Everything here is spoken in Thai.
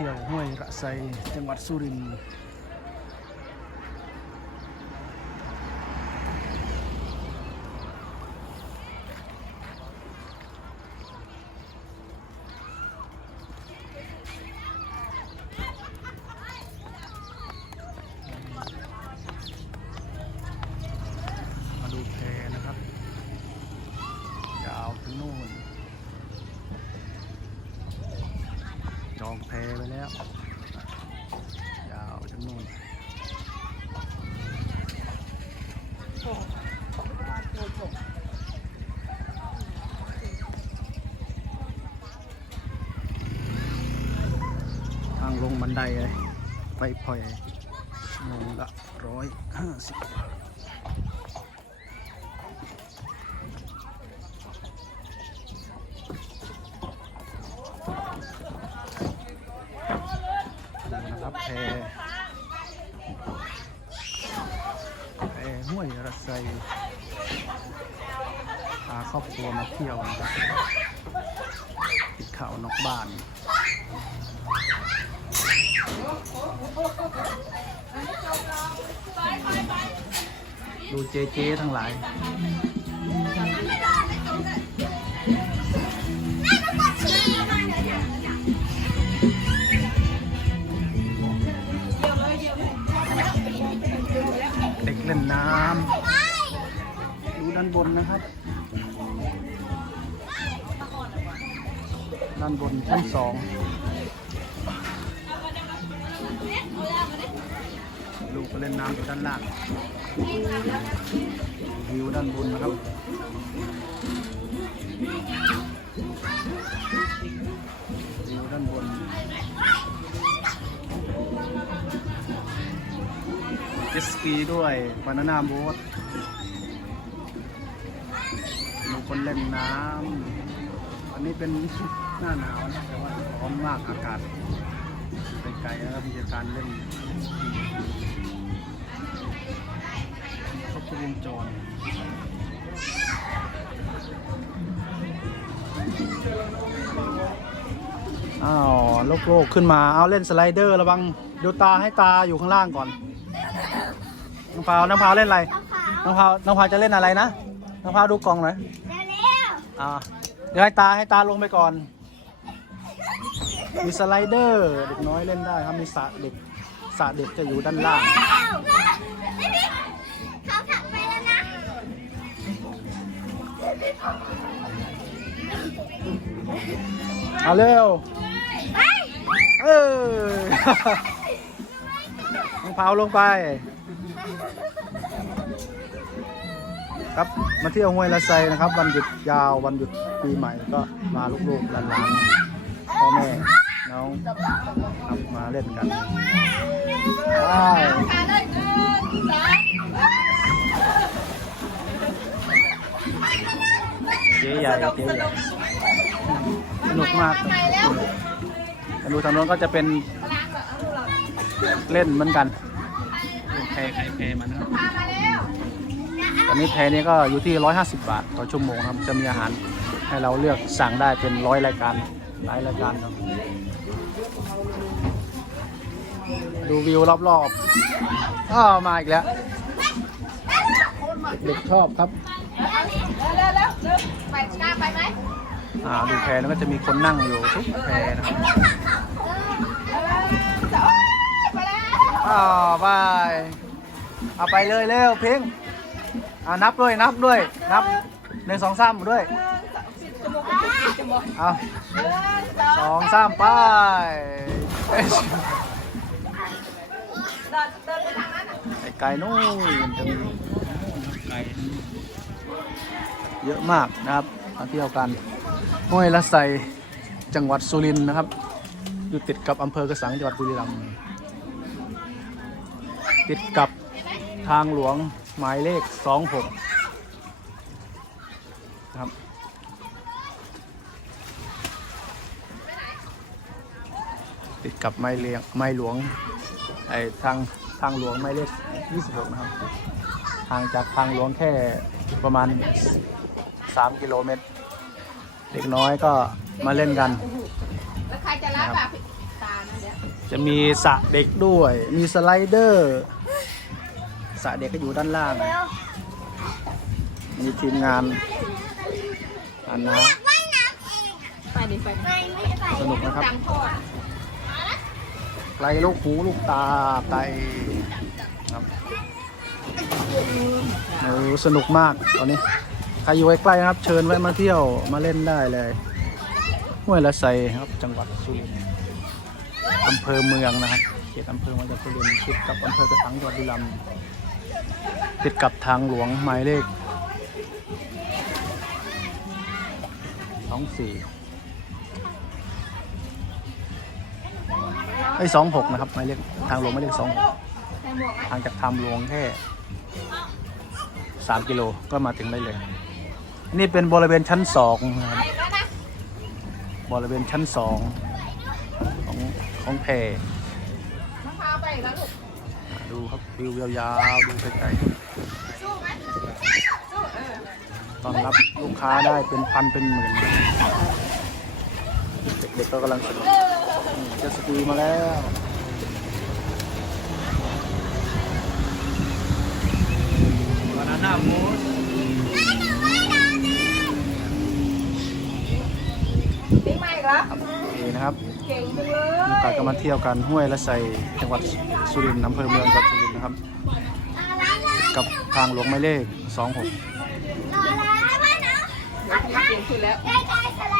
เที่ยวห้วยระไซจังหวัดสุรินทร์มาดูแพนะครับ ยาวถึงนู่น จองแพไปแล้ว ยาวถึงนู่นทางลงบันไดเลย ไปพอยชั่วโมงละร้อยห้าสิบบาท นะครับแพแพห้วยระไซ พาครอบครัวมาเที่ยวนะครับติดเขานอกบ้านดูเจเจทั้งหลายเด็กเล่นน้ำ ด้านบนนะครับ ด้านบนชั้นสองลูกก็เล่นน้ำอยู่ด้านล่างวิวด้านบนนะครับวิวด้านบนเจสกีด้วยบานาน่าโบ๊ท คนเล่นน้ำอันนี้เป็นหน้าหนาวนะแต่ว่าร้อนมากอากาศไปไกลแล้วมีการเล่นครบวงจรอ้าวโลกโลกขึ้นมาเอาเล่นสไลเดอร์ระวังดูตาให้ตาอยู่ข้างล่างก่อนน้องพาวน้องพาวเล่นอะไรน้องพาวน้องพาวจะเล่นอะไรนะน้องพาวดูกล่องหน่อยเร็ว อ่าเดี๋ยวให้ตาให้ตาลงไปก่อน มีสไลเดอร์เด็กน้อยเล่นได้ครับมีสระเด็กสระเด็กจะอยู่ด้านล่างเขาผลักไปแล้วนะเอาเร็วเออน้องพาวลงไป ครับ มาเที่ยวห้วยละไซนะครับ วันหยุดยาววันหยุดปีใหม่ก็มาลูกๆหลานๆพ่อแม่น้องครับมาเล่นกันไปเจ๊ใหญ่เจ๊ใหญ่สนุกมากครับดูทางโน้นก็จะเป็นเล่นเหมือนกันแพใครแพมันนะครับ ตอนนี้แพนี้ก็อยู่ที่ 150 บาท ต่อชั่วโมงครับ จะมีอาหารให้เราเลือกสั่งได้เป็นร้อยรายการหลายรายการครับ ดูวิวรอบๆอ้าวมาอีกแล้ว เด็กชอบครับเร็วเร็วเร็วไปกล้าไปไหมอ่าดูแพแล้วก็จะมีคนนั่งอยู่ทุกแพนะครับไปแล้วอ้าวไปเอาไปเลยเร็วเพิง อ่านับด้วยนับด้วย นับหนึ่งสองสามด้วยเอาสองสามไปไอ้ไก่นู่นจะมีไก่เยอะมากนะครับมาเที่ยวกันห้วยละไซจังหวัดสุรินทร์นะครับ อยู่ติดกับอำเภอกระสังจังหวัดบุรีรัมย์ติดกับทางหลวง หมายเลข 26นะครับ ติดกับไม้เลียงไม้หลวงไอ้ทางทางหลวงหมายเลข 26 นะครับห่างจากทางหลวงแค่ประมาณ 3 กิโลเมตร เด็กน้อยก็มาเล่นกัน แล้วใครจะรับอะตานะเดี๋ยวจะมีสระเด็กด้วย มีสไลเดอร์ส ระเด็กก็อยู่ด้านล่างมีทีมงานอันนะว่ายน้ำเองไปดิไปดิไม่ไม่ได้ไปสนุกนะครับตามพ่อไกลลูกหูลูกตาไกลครับเออสนุกมากตอนนี้ ใครอยู่ใกล้ๆนะครับ เชิญแวะมาเที่ยวมาเล่นได้เลยห้วยละไซครับจังหวัดสุรินทร์อำเภอเมืองนะครับเขตอำเภอเมืองจังหวัดสุรินทร์ติดกับอำเภอกระสังจังหวัดบุรีรัมย์ ติดกับทางหลวงหมายเลขสองสี่ไอ้สองหกนะครับหมายเลขทางหลวงหมายเลขสองหกทางจากทางหลวงแค่สามกิโลก็มาถึงได้เลย นี่เป็นบริเวณชั้นสองนะครับบริเวณชั้นสองของของแพร วิวยาวๆดูไกลๆตอนรับลูกค้าได้เป็นพันเป็นหมื่นเด็กๆก็กำลังสนุกนี่เจะสกีมาแล้วบานาน่ามูสปิ๊งมาอีกแล้ว นี่นะครับเก่งจังเลมีโอกาสก็มาเที่ยวกันห้วยละไซจังหวัดสุรินทร์อำเภอเมืองจังหวัดสุรินทร์นะครับอะไรนะกับทางหลวงหมายเลข 26